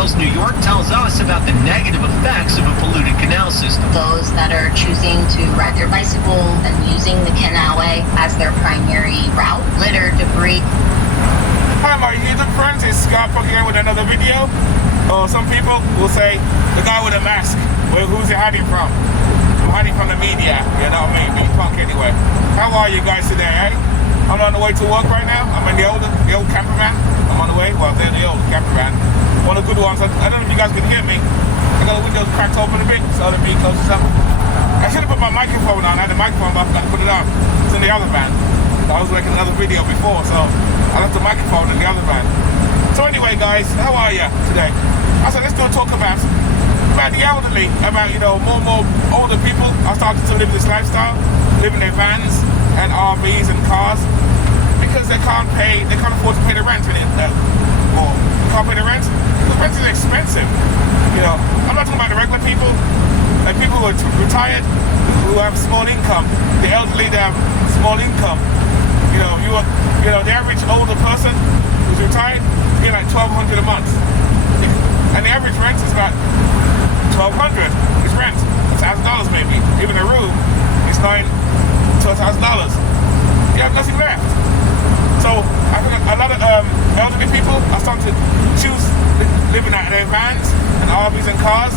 details New York tells us about the negative effects of a polluted canal system. Those that are choosing to ride their bicycle and using the canalway as their primary route, litter, debris. Hi, my YouTube friends, it's Scott here with another video. Some people will say, the guy with a mask, well, who's he hiding from? I'm hiding from the media, you know what I mean? Big punk anyway. How are you guys today, eh? I'm on the way to work right now. I'm in the old camper van. I'm on the way. Well, they're the old camper van. One of the good ones. I don't know if you guys can hear me. I got the windows cracked open a bit so the vehicle closes up. I should have put my microphone on. I had the microphone, but I forgot to put it on. It's in the other van. I was making another video before, so I left the microphone in the other van. So anyway, guys, how are you today? I said, let's do a talk about the elderly, about, you know, more and more older people are starting to live this lifestyle, live in their vans and RVs and cars because they can't afford to pay the rent in it. Or can't pay the rent because rent is expensive. You know, I'm not talking about the regular people, like people who are retired, who have small income. The elderly, they have small income. You know, the average older person who's retired is like $1,200 a month, and the average rent is about $1,200. It's rent, $1,000 maybe. Even a room is $9,000 to $1,000. You have nothing left. So I think a lot of elderly people are starting to choose living out of their vans and RVs and cars.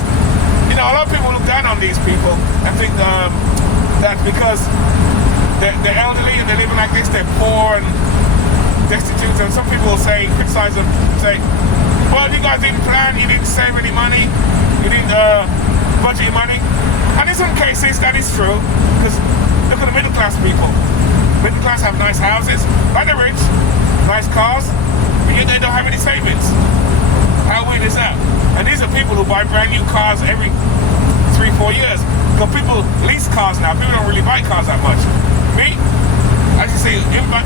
You know, a lot of people look down on these people and think that because they're elderly and they're living like this, they're poor and destitute. And some people will say, criticize them, say, well, you guys didn't plan, you didn't save any money, you didn't budget your money. And in some cases, that is true, because look at the middle class people. Middle class have nice houses, like the rich, nice cars, but yet they don't have any savings. How weird is that? And these are people who buy brand new cars every 3-4 years. Because people lease cars now, people don't really buy cars that much. Me, as you see,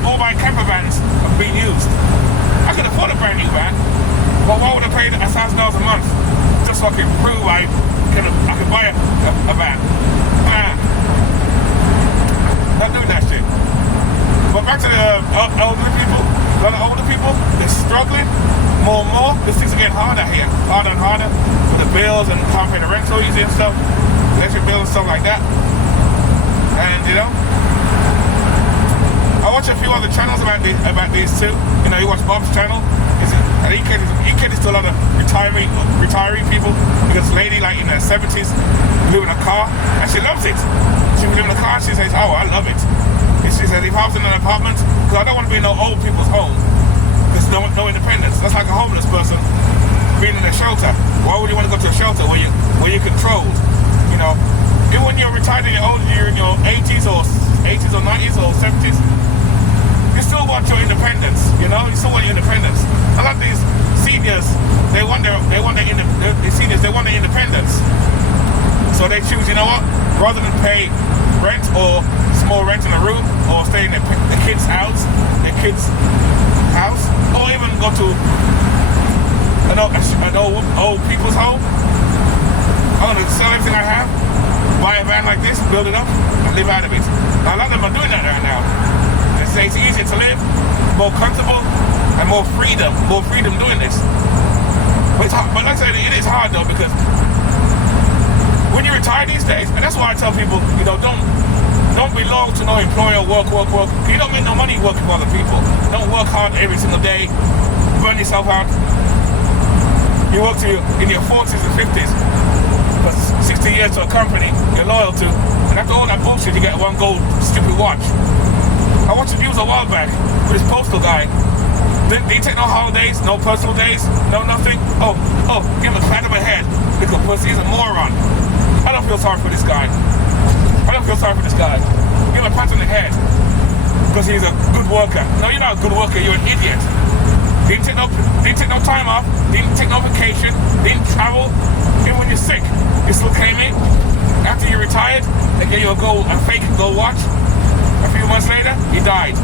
all my camper vans are being used. I can afford a brand new van, but why would I pay $1,000 a month just so I can prove I can buy a van? Not doing that shit. But back to the elderly people, a lot of older people, they're struggling more and more. This things are getting harder here, harder and harder with the bills and can't pay the rent so easy and stuff, electric bills and stuff like that. And you know, I watch a few other channels about these too. You know, you watch Bob's channel, and he caters to a lot of retiree people, because this lady like in her 70s living in a car and she loves it. She lives in a car, she says, oh, I love it. And she said, if I was in an apartment, because I don't want to be in no old people's home, there's no independence. That's like a homeless person being in a shelter. Why would you want to go to a shelter where you're controlled? You know, even when you're retired and you're older, you're in your 80s or 90s or 70s, you still want your independence. You know, you still want your independence. A lot of these seniors, they want their independence. So they choose, you know what? Rather than pay rent or small rent in a room, or stay in the kids' house, or even go to an old people's home. I'm gonna sell everything I have, buy a van like this, build it up, and live out of it. Now, a lot of them are doing that right now. They say it's easier to live, more comfortable, and more freedom doing this. But like I said, it is hard though, because when you retire these days, and that's why I tell people, you know, don't belong to no employer, work. You don't make no money working for other people. Don't work hard every single day, burn yourself out. You work in your 40s and 50s, for 60 years to a company you're loyal to, and after all that bullshit, you get one gold stupid watch. I watched the news a while back with this postal guy. They take no holidays, no personal days, no nothing. Oh, give him a pat on the head. Little pussy, he's a moron. I don't feel sorry for this guy. Give him a pat on the head because he's a good worker. No, you're not a good worker, you're an idiot. Didn't take no time off, didn't take no vacation, didn't travel. Even when you're sick, you still came in. After you retired, they gave you a fake gold watch. A few months later, he died.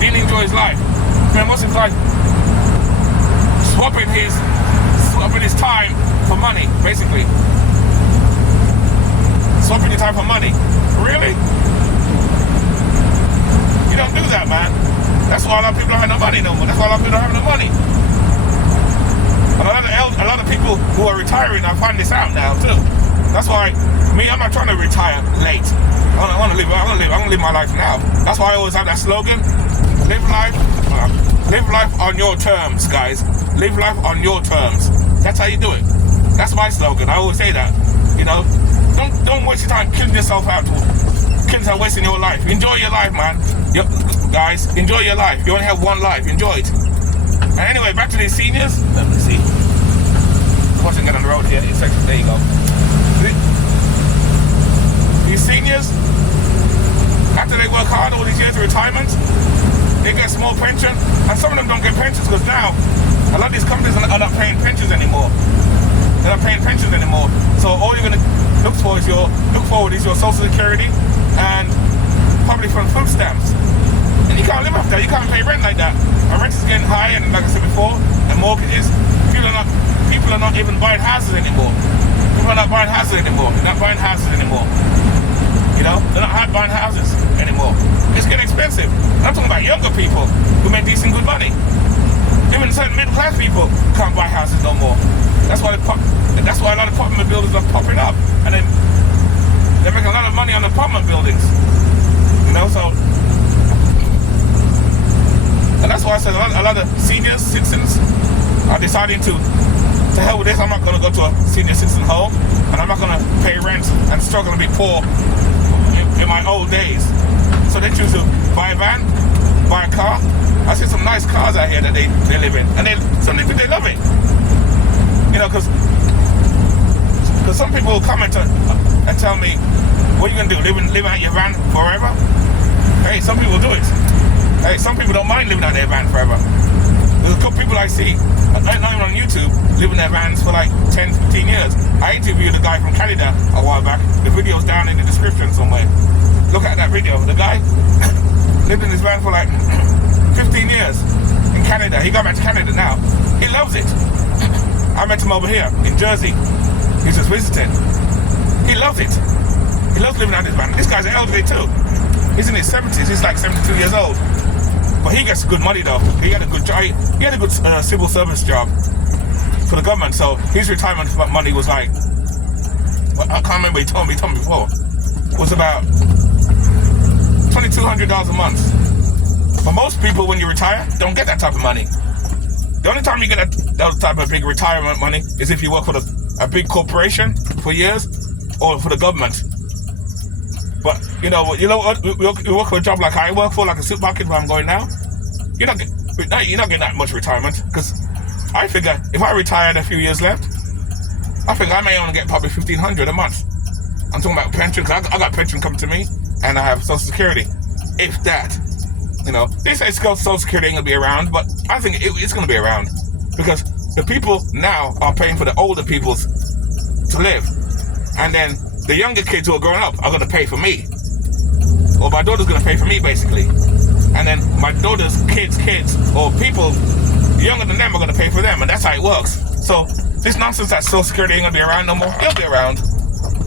Didn't enjoy his life. Man, most of his life swapping his time for money, basically. Swapping your time for money. Really? You don't do that, man. That's why a lot of people don't have no money no more. That's why a lot of people don't have no money. And a lot of people who are retiring, I find this out now too. That's why I'm not trying to retire late. I want to live my life now. That's why I always have that slogan: live life on your terms, guys. Live life on your terms. That's how you do it. That's my slogan. I always say that. You know, don't waste your time killing yourself out. Killing yourself, wasting your life. Enjoy your life, man. Guys, enjoy your life. You only have one life. Enjoy it. And anyway, back to these seniors. Let me see. Once I get on the road here, there you go. These seniors, after they work hard all these years of retirement, they get small pension, and some of them don't get pensions because now a lot of these companies are not paying pensions anymore. They're not paying pensions anymore. So all you're gonna look forward is your Social Security and probably from food stamps. And you can't live off that. You can't pay rent like that. And rent is getting high, and like I said before, and mortgages. People are not even buying houses anymore. People are not buying houses anymore. They're not buying houses anymore. You know, they're not buying houses anymore. It's getting expensive. I'm talking about younger people who make decent good money. Even certain middle class people can't buy houses no more. That's why a lot of apartment buildings are popping up, and then they're making a lot of money on apartment buildings. You know, so, and that's why I said a lot of senior citizens are deciding to hell with this. I'm not going to go to a senior citizen home, and I'm not going to pay rent and struggle to be poor in my old days. So they choose to buy a van, buy a car. I see some nice cars out here that they live in, and some people, they love it. You know, because some people will come and tell me, what are you going to do, live out your van forever? Hey, some people do it. Hey, some people don't mind living out their van forever. There's a couple people I see, not even on YouTube, living their vans for like 10, 15 years. I interviewed a guy from Canada a while back. The video's down in the description somewhere. Look at that video. The guy lived in his van for like 15 years in Canada. He got back to Canada now. He loves it. I met him over here in Jersey. He's just visiting. He loves it. He loves living out his van. This guy's elderly too. He's in his 70s. He's like 72 years old. But he gets good money though. He had a good job. He had a good civil service job for the government. So his retirement money was like, well, I can't remember. He told me before. Was about $2,200 a month. But most people, when you retire, don't get that type of money. The only time you get that type of big retirement money is if you work for a big corporation for years or for the government. But you know what? You work for a job like I work for, like a supermarket where I'm going now. You're not getting that much retirement, because I figure if I retired a few years left, I think I may only get probably $1,500 a month. I'm talking about pension, because I got pension coming to me, and I have Social Security, if that. You know, they say Social Security ain't gonna be around, but I think it's gonna be around, because the people now are paying for the older people to live, and then the younger kids who are growing up are gonna pay for me, or my daughter's gonna pay for me basically, and then my daughter's kids, or people younger than them are gonna pay for them, and that's how it works. So this nonsense that Social Security ain't gonna be around no more, it'll be around.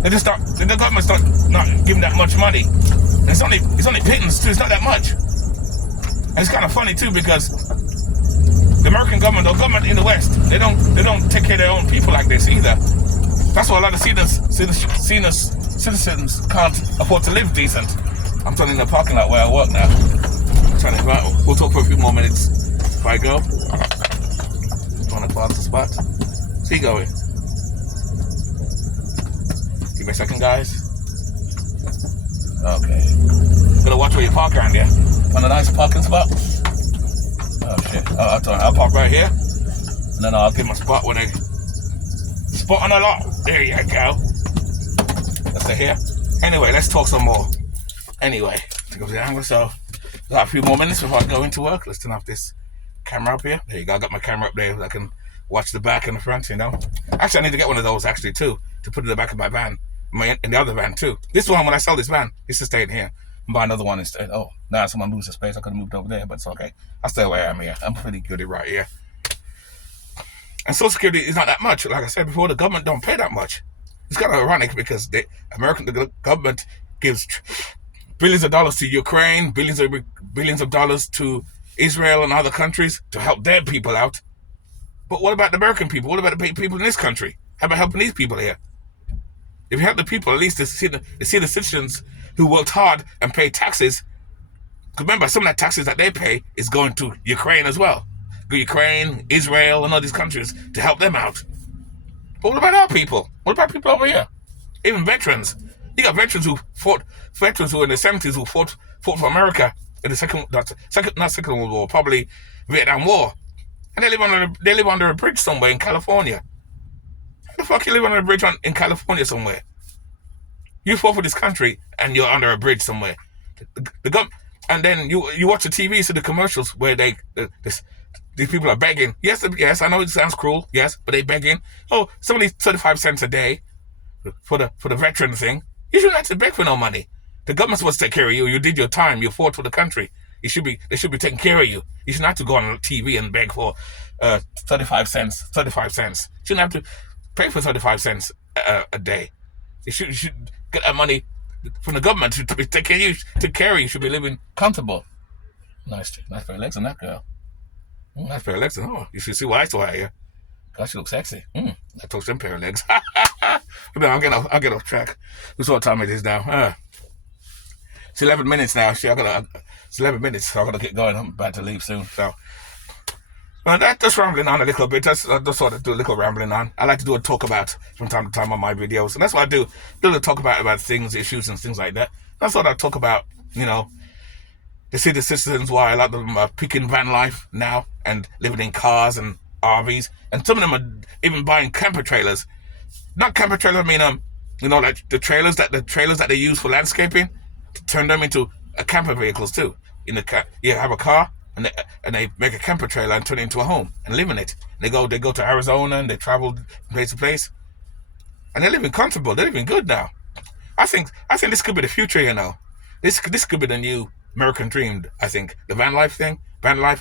The government's not giving that much money. And it's only pittance too. It's not that much. And it's kind of funny too, because the American government, or government in the West, they don't take care of their own people like this either. That's why a lot of senior citizens can't afford to live decent. I'm turning the parking lot where I work now. We'll talk for a few more minutes if I go. Want to pass the spot? See going. Give me a second, guys. Okay. Gotta watch where you park around here. On a nice parking spot. Oh shit. I'll park right here. And then I'll get my spot when I spot on the lot. There you go. That's it here. Anyway, let's talk some more. Anyway, to go to the angle, so got a few more minutes before I go into work. Let's turn off this camera up here. There you go. I got my camera up there so I can watch the back and the front, you know. Actually, I need to get one of those actually too, to put in the back of my van. In the other van too. This one, when I sell this van, it's to stay in here. And buy another one instead. Oh, now someone moves the space. I could have moved over there, but it's okay. I'll stay where I am here. I'm pretty good at right here. And Social Security is not that much. Like I said before, the government don't pay that much. It's kind of ironic because the government gives billions of dollars to Ukraine, billions of dollars to Israel and other countries to help their people out. But what about the American people? What about the people in this country? How about helping these people here? If you help the people, at least they see the citizens who worked hard and paid taxes. Because remember, some of the taxes that they pay is going to Ukraine as well. Ukraine, Israel, and all these countries to help them out. But what about our people? What about people over here? Even veterans. You got veterans who were in the 70s who fought for America in the not Second World War, probably Vietnam War. And they live under a bridge somewhere in California. How the fuck you live under a bridge in California somewhere? You fought for this country and you're under a bridge somewhere. And then you watch the TV, so the commercials where these people are begging. Yes, I know it sounds cruel, yes, but they begging. Oh, somebody 35 cents a day for the veteran thing. You shouldn't have to beg for no money. The government's supposed to take care of you. You did your time. You fought for the country. They should be taking care of you. You shouldn't have to go on TV and beg for 35 cents. 35 cents. You shouldn't have to pay for 35 cents a day. You should get that money from the government to take care of you. Take care of you. You should be living comfortable. Nice pair of legs on that girl. Nice pair of legs. Oh, you should see what I saw out here. God, she looks sexy. I touched them pair of legs. But no, I'll get off track. This is what time it is now. It's 11 minutes now. It's 11 minutes, so I've got to get going. I'm about to leave soon. So, just rambling on a little bit. I just sort of do a little rambling on. I like to do a talk about from time to time on my videos. And that's what I do. Do a talk about things, issues, and things like that. That's what I talk about, the city citizens, why a lot of them are picking van life now and living in cars and RVs. And some of them are even buying camper trailers. Not camper trailers, I mean, like the trailers that they use for landscaping, to turn them into camper vehicles too. You have a car and they make a camper trailer and turn it into a home and live in it. They go to Arizona and they travel from place to place, and they're living comfortable. They're living good now. I think this could be the future. This could be the new American dream. I think the van life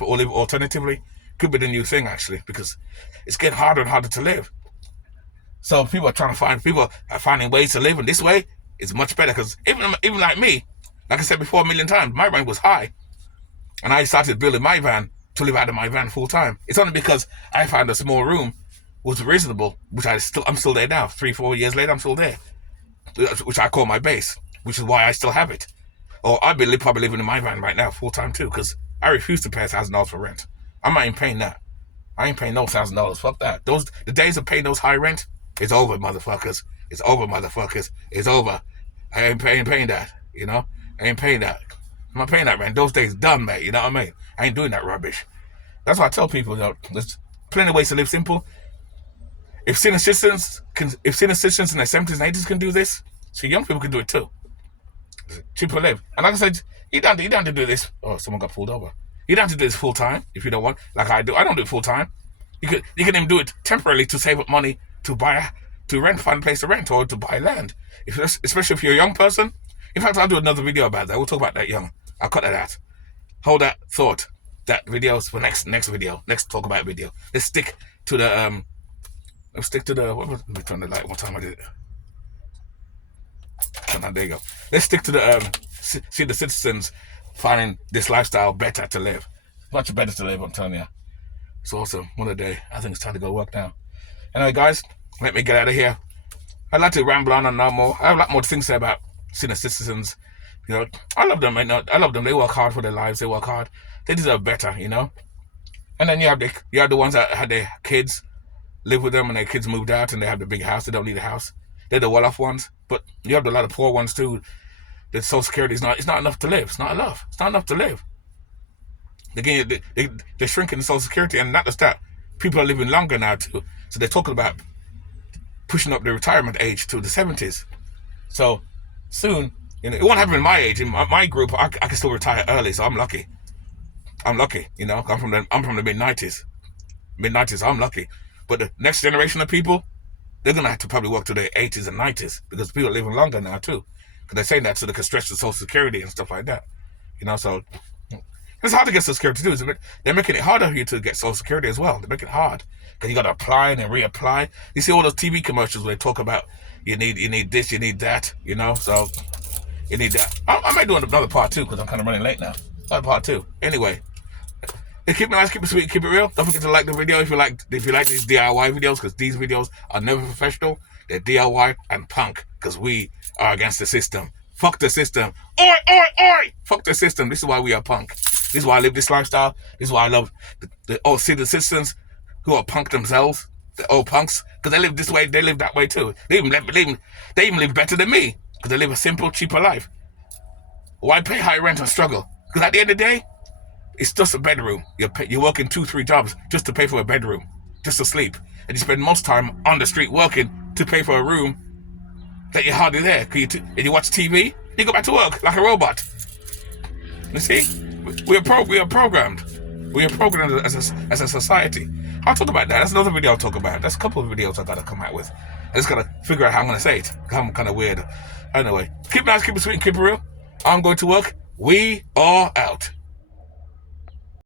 or live alternatively could be the new thing actually, because it's getting harder and harder to live. So people are finding ways to live, and this way is much better. Because even like me, like I said before a million times, my rent was high, and I started building my van to live out of my van full time. It's only because I found a small room was reasonable, which I'm still there now. 3-4 years later, I'm still there, which I call my base, which is why I still have it. Or I'd be probably living in my van right now full time too, because I refuse to pay $1,000 for rent. I'm not even paying that. I ain't paying no $1,000. Fuck that. The days of paying those high rent, it's over, motherfuckers. It's over, motherfuckers. It's over. I ain't paying that, I ain't paying that. I'm not paying that rent. Those days done, mate. You know what I mean? I ain't doing that rubbish. That's why I tell people, there's plenty of ways to live simple. If senior citizens in their 70s and 80s can do this, so young people can do it too. Cheaper live. And like I said, you don't have to do this. Oh, someone got pulled over. You don't have to do this full time if you don't want. Like I do. I don't do it full time. You can even do it temporarily to save up money to rent, find a place to rent, or to buy land. Especially if you're a young person. In fact, I'll do another video about that. We'll talk about that young. I'll cut that out. Hold that thought. That video's for next video. Next talk about video. Let's stick to the let me turn the light. What time I did it? There you go. Let's stick to the see the citizens finding this lifestyle better to live. Much better to live, I'm telling you. It's awesome. What a day. I think it's time to go work now. Anyway, guys, let me get out of here. I'd like to ramble on and no more. I have a lot more things to say about senior citizens. I love them. I love them. They work hard for their lives. They work hard. They deserve better, And then you have the ones that had their kids live with them and their kids moved out and they have the big house. They don't need a house. They're the well-off ones. But you have a lot of poor ones too. That Social Security is not enough to live. It's not enough. It's not enough to live. They're shrinking the Social Security, and not just that. People are living longer now too. So they're talking about pushing up the retirement age to the 70s. So soon, it won't happen in my age. In my group, I can still retire early, so I'm lucky. I'm from the mid-90s. So I'm lucky. But the next generation of people, they're going to have to probably work to their 80s and 90s because people are living longer now too. Because they're saying that so they can stretch the Social Security and stuff like that. So it's hard to get Social Security too, isn't it? They're making it harder for you to get Social Security as well. They're making it hard. Because you got to apply and then reapply. You see all those TV commercials where they talk about you need this, you need that, so you need that. I might do another part 2 because I'm kind of running late now. Another part 2. Anyway, Keep it nice, keep it sweet, keep it real. Don't forget to like the video if you like these DIY videos, because these videos are never professional. They're DIY and punk, because we are against the system. Fuck the system. Oi, oi, oi! Fuck the system. This is why we are punk. This is why I live this lifestyle. This is why I love the old citizen citizens who are punk themselves. The old punks, because they live this way, they live that way too. They even live better than me, because they live a simple, cheaper life. Why pay high rent and struggle? Because at the end of the day, it's just a bedroom. You're working 2-3 jobs just to pay for a bedroom, just to sleep. And you spend most time on the street working to pay for a room that you're hardly there. And you watch TV, you go back to work like a robot. You see? We are programmed. We are programmed as a society. I'll talk about that. That's another video I'll talk about. That's a couple of videos I gotta come out with. I just gotta figure out how I'm gonna say it. I'm kind of weird. Anyway, keep it nice, keep it sweet, and keep it real. I'm going to work. We are out.